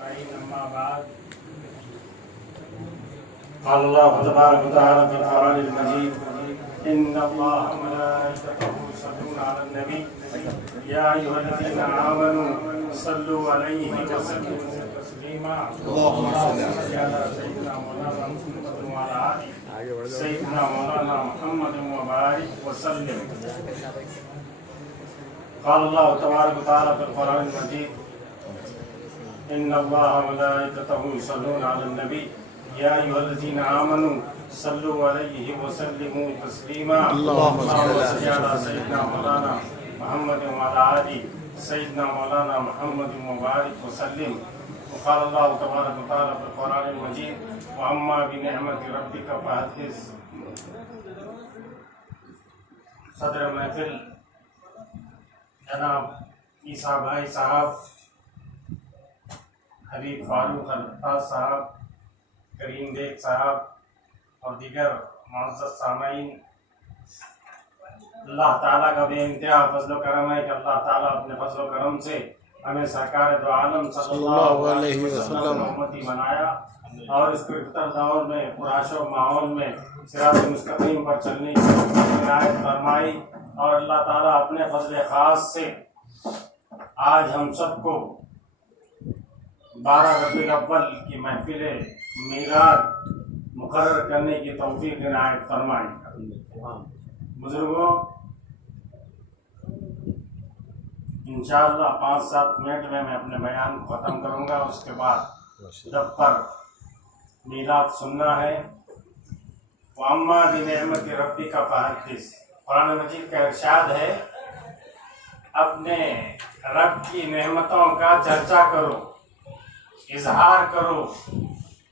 أما بعد قال الله تبارك وتعالى في القرآن المجيد إن الله وملائكته يصلون على النبي يا أيها الذين آمنوا صلوا عليه وسلموا تسليما اللهم صل على سيدنا مولانا محمد وعلى آله سيدنا مولانا محمد وبارك وسلم. قال الله تبارك وتعالى في القرآن المجيد إن الله وملائكته يصلون على النبي يا أيها الذين آمنوا صلوا عليه وسلموا تسليما اللهم صل على سيدنا مولانا محمد وعلى آله سيدنا مولانا محمد وبارك وسلم. وقال الله تبارك وتعالى في القرآن المجيد وأما بنعمة ربك فحدث. صدر محفل جناب عیسیٰ بھائی صاحب، حبیب فاروق الطاف صاحب، کریم بیگ صاحب اور دیگر معزز سامعین، اللہ تعالیٰ کا بے انتہا فضل و کرم ہے کہ اللہ تعالیٰ اپنے فضل و کرم سے ہمیں سرکار دو عالم صلی اللہ علیہ وسلم امتی بنایا اور اس پرفتر دور میں پرآشوب ماحول میں صراط مستقیم پر چلنے کی عنایت فرمائی. اور اللہ تعالیٰ اپنے فضل خاص سے آج ہم سب کو 12 ربیع الاول کی محفل میلاد مقرر کرنے کی توفیق عنایت فرمائی. بزرگوں، انشاءاللہ 5-7 منٹ میں اپنے بیان کو ختم کروں گا. اس کے بعد جب پر میلاد سننا ہے. وَأَمَّا بِنِعْمَةِ رَبِّكَ فَحَدِّثْ. قرآن مجید کا ارشاد ہے اپنے رب کی نعمتوں کا چرچا کرو، اظہار کرو،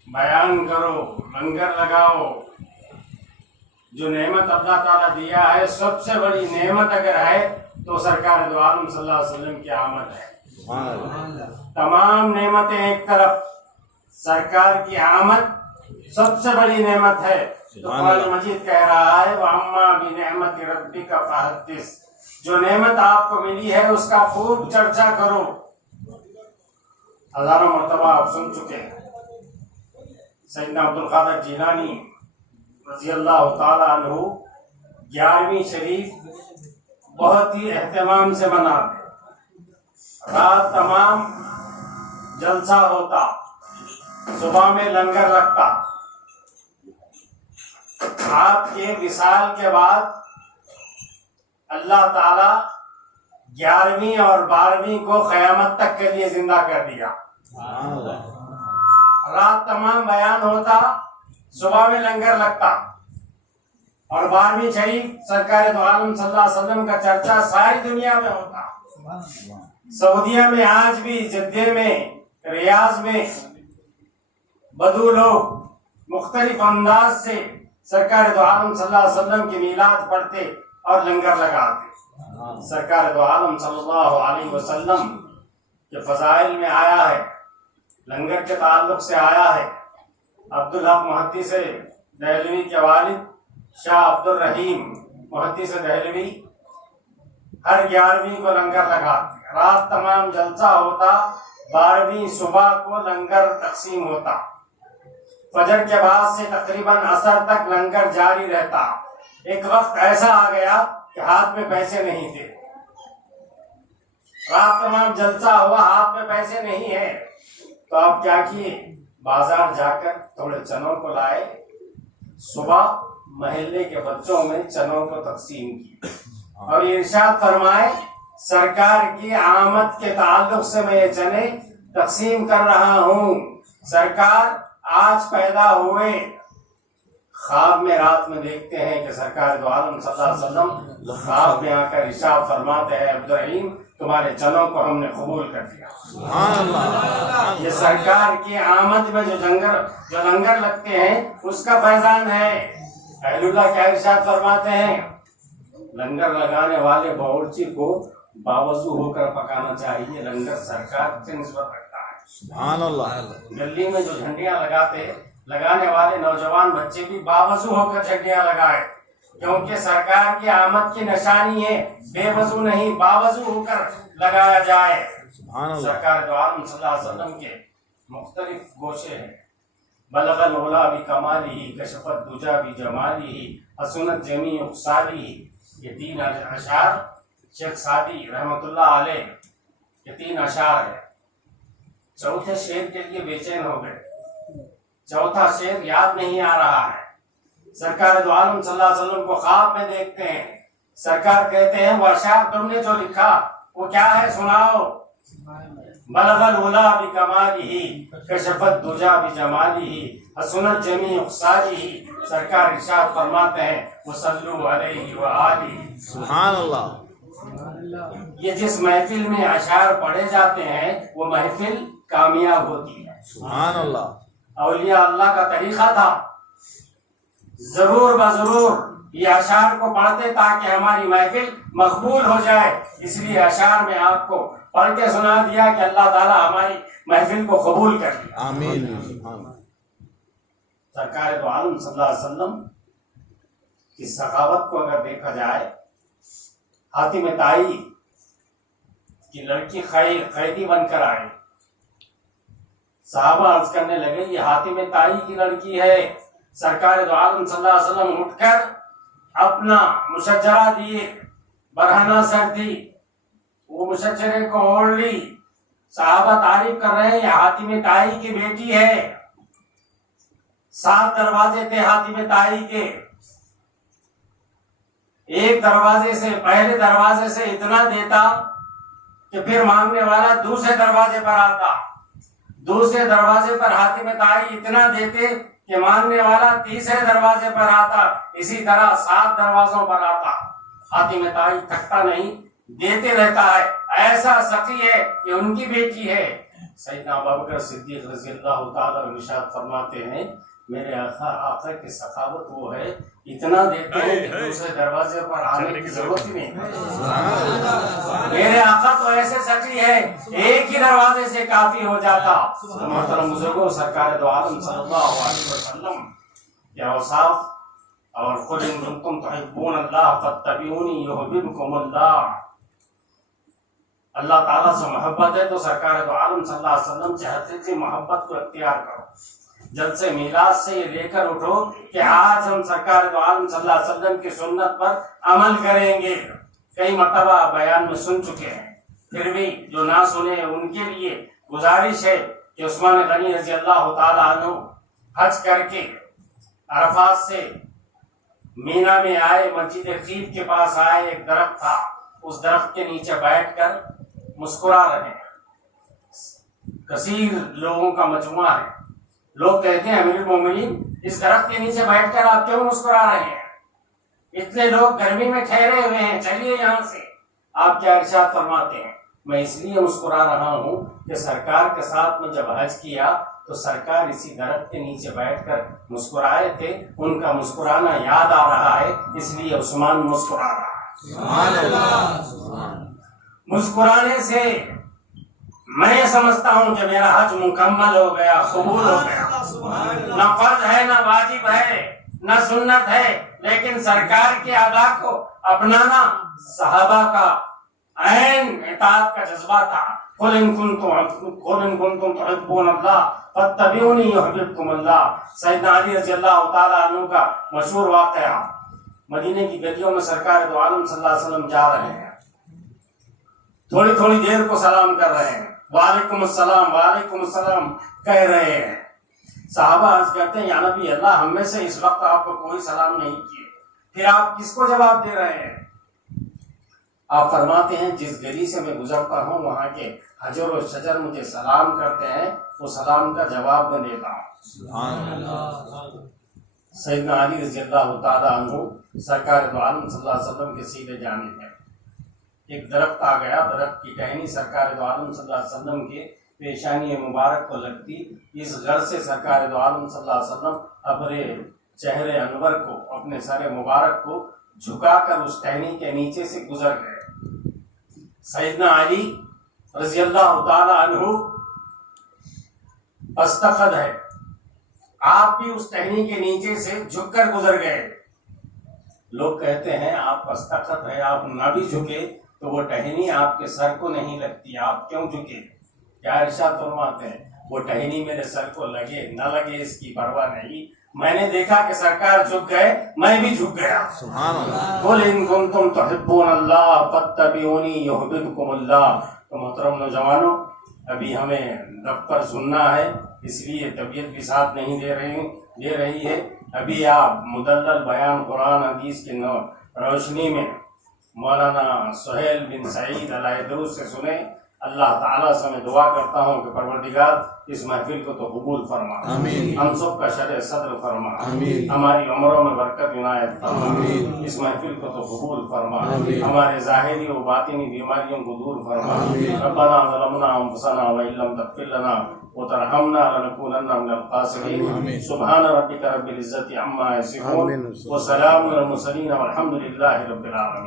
بیان کرو، لنگر لگاؤ. جو نعمت اللہ تعالیٰ دیا ہے سب سے بڑی نعمت اگر ہے تو سرکار دو عالم صلی اللہ علیہ وسلم کی آمد ہے. تمام نعمتیں ایک طرف، سرکار کی آمد سب سے بڑی نعمت ہے. تو قرآن مجید کہہ رہا ہے وَأَمَّا بِنِعْمَةِ رَبِّكَ فَحَدِّثْ. جو نعمت آپ کو ملی ہے اس کا خوب چرچا کرو. ہزاروں مرتبہ آپ سن چکے ہیں. سیدنا عبدالقادر جیلانی رضی اللہ تعالیٰ عنہ 11ویں شریف بہت ہی اہتمام سے مناتے. رات تمام جلسہ ہوتا، صبح میں لنگر لگتا. آپ کے وصال کے بعد اللہ تعالیٰ 11ویں اور 12ویں کو قیامت تک کے لیے زندہ کر دیا. رات تمام بیان ہوتا، صبح میں لنگر لگتا اور 12ویں شریف سرکار دو عالم صلی اللہ علیہ وسلم کا چرچا ساری دنیا میں ہوتا. سعودیہ میں آج بھی، جدہ میں، ریاض میں بدو لوگ مختلف انداز سے سرکار دو عالم صلی اللہ علیہ وسلم کی میلاد پڑھتے اور لنگر لگاتے. سرکار دو عالم صلی اللہ علیہ وسلم کے فضائل میں آیا ہے، لنگر کے تعلق سے آیا ہے. عبدالحق محدث دہلوی کے والد شاہ عبدالرحیم محدث دہلوی ہر 11ویں کو لنگر لگاتے. رات تمام جلسہ ہوتا، 12ویں صبح کو لنگر تقسیم ہوتا. فجر کے بعد سے تقریباً عصر تک لنگر جاری رہتا. ایک وقت ایسا آ گیا کہ ہاتھ میں پیسے نہیں تھے. رات تمام جلسہ ہوا، ہاتھ میں پیسے نہیں ہیں. تو آپ کیا کیے؟ بازار جا کر تھوڑے چنوں کو لائے، صبح محلے کے بچوں میں چنوں کو تقسیم کی اور یہ ارشاد فرمائے سرکار کی آمد کے تعلق سے میں یہ چنے تقسیم کر رہا ہوں. سرکار آج پیدا ہوئے. خواب میں رات میں دیکھتے ہیں کہ سرکار دو عالم صلی اللہ علیہ وسلم خواب میں آ کر ارشاد فرماتے ہیں عبدالرحیم تمہارے چنوں کو ہم نے قبول کر دیا. یہ سرکار کی آمد میں جو لنگر لگتے ہیں اس کا فیضان ہے. اہل اللہ کیا ارشاد فرماتے ہیں؟ لنگر لگانے والے باورچی کو باوضو ہو کر پکانا چاہیے. لنگر سرکار سے نسبت رکھتا ہے. سبحان اللہ. گلی میں جو جھنڈیاں لگانے والے نوجوان بچے بھی باوضو ہو کر جھنڈیاں لگائے، کیونکہ سرکار کی آمد کی نشانی ہے. بے وضو نہیں، باوضو ہو کر لگایا جائے. سرکار دو عالم صلی اللہ علیہ وسلم کے مختلف گوشے ہیں. بلغ العلا بکمالہ کشف الدجا بجمالہ حسنت جمیع خصالہ. یہ 3 اشعار شیخ سعدی رحمۃ اللہ علیہ یہ 3 اشعار ہیں. چوتھے شعر کے لیے بے چین ہو گئے. چوتھا شعر یاد نہیں آ رہا ہے. سرکار دو عالم صلی اللہ علیہ وسلم کو خواب میں دیکھتے ہیں. سرکار کہتے ہیں وہ اشعار تم نے جو لکھا وہ کیا ہے سناؤ. بلغ العلا بکمالہ کشف الدجا بجمالہ حسنت جمیع خصالہ. سرکار ارشاد فرماتے ہیں وصلوا علیہ وآلہ. سبحان اللہ. یہ جس محفل میں اشعار پڑھے جاتے ہیں وہ محفل کامیاب ہوتی ہے. سبحان اللہ. اولیاء اللہ کا طریقہ تھا ضرور بضرور یہ اشعار کو پڑھتے تاکہ ہماری محفل مقبول ہو جائے. اس لیے اشعار میں آپ کو پڑھ کے سنا دیا کہ اللہ تعالیٰ ہماری محفل کو قبول کر لیا. آمین. سرکار دو عالم صلی اللہ علیہ وسلم کی سخاوت کو اگر دیکھا جائے، حاتم طائی کی لڑکی قیدی بن کر آئی. صحابہ عرض کرنے لگے یہ حاتم طائی کی لڑکی ہے. سرکار دو عالم صلی اللہ علیہ وسلم اٹھ کر اپنا مشجرہ دیے، برہنہ سر تھی، وہ مشجرے کو اوڑھ لی. صحابہ تعریف کر رہے ہیں یہ حاتم طائی کی بیٹی ہے. 7 دروازے تھے حاتم طائی کے. ایک دروازے سے پہلے دروازے سے اتنا دیتا کہ پھر مانگنے والا دوسرے دروازے پر آتا. دوسرے دروازے پر حاتم طائی اتنا دیتے کہ مانگنے والا تیسرے دروازے پر آتا. اسی طرح 7 دروازوں پر آتا. حاتم طائی تھکتا نہیں، دیتے رہتا ہے. ایسا سخی ہے کہ ان کی بیٹی ہے. سیدنا ابوبکر صدیق رضی اللہ تعالیٰ عنہ ارشاد فرماتے ہیں میرے آقا کی سخاوت وہ ہے اتنا دیتے ہیں کہ دوسرے دروازے پر آنے کی ضرورت ہی نہیں. میرے آقا تو ایسے سچی ہے ایک ہی دروازے سے کافی ہو جاتا. محترم بزرگوں، سرکار دو عالم صلی اللہ علیہ وسلم کے اوصاف اور قل ان کنتم تحبون اللہ فاتبعونی یحببکم اللہ. اللہ تعالیٰ سے محبت ہے تو سرکار دو عالم صلی اللہ علیہ وسلم چاہتے تھے محبت کو اختیار کرو. جلسے میلاد سے یہ لے کر اٹھو کہ آج ہم سرکار دو عالم صلی اللہ علیہ وسلم کی سنت پر عمل کریں گے. کئی مرتبہ بیان میں سن چکے ہیں، پھر بھی جو نہ سنے ان کے لیے گزارش ہے کہ عثمان غنی رضی اللہ تعالیٰ عنہ حج کر کے عرفات سے مینا میں آئے، مسجد خیف کے پاس آئے. ایک درخت تھا، اس درخت کے نیچے بیٹھ کر مسکرا رہے ہیں. کثیر لوگوں کا مجموعہ ہے. لوگ کہتے ہیں امیر المومنین اس درخت کے نیچے بیٹھ کر آپ کیوں مسکرا رہے ہیں؟ اتنے لوگ گرمی میں ٹھہرے ہوئے ہیں، چلیے یہاں سے. آپ کیا ارشاد فرماتے ہیں؟ میں اس لیے مسکرا رہا ہوں کہ سرکار کے ساتھ میں جب حج کیا تو سرکار اسی درخت کے نیچے بیٹھ کر مسکرائے تھے. ان کا مسکرانا یاد آ رہا ہے، اس لیے عثمان مسکرا رہا ہے. سبحان اللہ. مسکرانے سے میں سمجھتا ہوں کہ میرا حج مکمل ہو گیا، قبول ہو گیا. نہ فرض ہے، نہ واجب ہے، نہ سنت ہے، لیکن سرکار کی ادا کو اپنانا صحابہ کا عین اطاعت کا جذبہ تھا. قل ان کنتم تحبون اللہ فاتبعونی یحببکم اللہ. سیدنا علی رضی اللہ تعالیٰ عنہ کا مشہور واقعہ، مدینے کی گلیوں میں سرکار دو عالم صلی اللہ علیہ وسلم جا رہے ہیں، تھوڑی تھوڑی دیر کو سلام کر رہے ہیں، وعلیکم السلام وعلیکم السلام کہہ رہے ہیں. صحابہ عرض کرتے ہیں یا نبی اللہ ہم میں سے اس وقت آپ کو کوئی سلام نہیں کیے، پھر آپ کس کو جواب دے رہے ہیں؟ آپ فرماتے ہیں جس گلی سے میں گزرتا ہوں وہاں کے حجر و شجر مجھے سلام کرتے ہیں، وہ سلام کا جواب میں دیتا ہوں. سیدنا علی رضی اللہ تعالیٰ عنہ سرکار دو عالم صلی اللہ علیہ وسلم کے سیدھے جانب ہے. ایک درخت آ گیا، درخت کی ٹہنی سرکار دو عالم صلی اللہ علیہ وسلم کے پیشانی مبارک کو لگتی. اس غرض سے سرکار دو عالم صلی اللہ علیہ وسلم اپنے چہرے انور کو، اپنے سر مبارک کو جھکا کر اس ٹہنی کے نیچے سے گزر گئے. سیدنا علی رضی اللہ تعالی عنہ پستخد ہے، آپ بھی اس ٹہنی کے نیچے سے جھک کر گزر گئے. لوگ کہتے ہیں آپ پستخد ہے، آپ نہ بھی جھکے تو وہ ٹہنی آپ کے سر کو نہیں لگتی، آپ کیوں جھکے؟ کیا ارشاد فرماتے ہیں وہ ٹہنی میرے سر کو لگے نہ لگے اس کی پرواہ نہیں. میں نے دیکھا کہ سرکار جھک گئے, میں بھی جھک گیا. سبحان اللہ. قل ان کنتم تحبون اللہ فاتبعونی یحببکم اللہ. تو محترم نوجوانوں, ابھی ہمیں دفتر سننا ہے, اس لیے طبیعت بھی ساتھ نہیں دے رہی ہے. ابھی آپ مدلل بیان قرآن حدیث کی روشنی میں مولانا سہیل بن سعید علیہ درود سے سنیں. اللہ تعالیٰ سے میں دعا کرتا ہوں کہ پروردگار اس محفل کو تو قبول فرما, آمین. ہم سب کا شرع صدر فرما, آمین. ہماری عمروں میں برکت عنایت فرما, آمین. اس محفل کو تو قبول فرما, آمین. ہمارے ظاہری و باطنی بیماریوں کو دور فرما. آمین. ربنا ظلمنا انفسنا وان لم تغفر لنا وترحمنا لنكونن من الخاسرين. آمین. سبحان ربك رب العزة عما يصفون آمین. وسلام على المرسلين والحمد لله رب العالمين.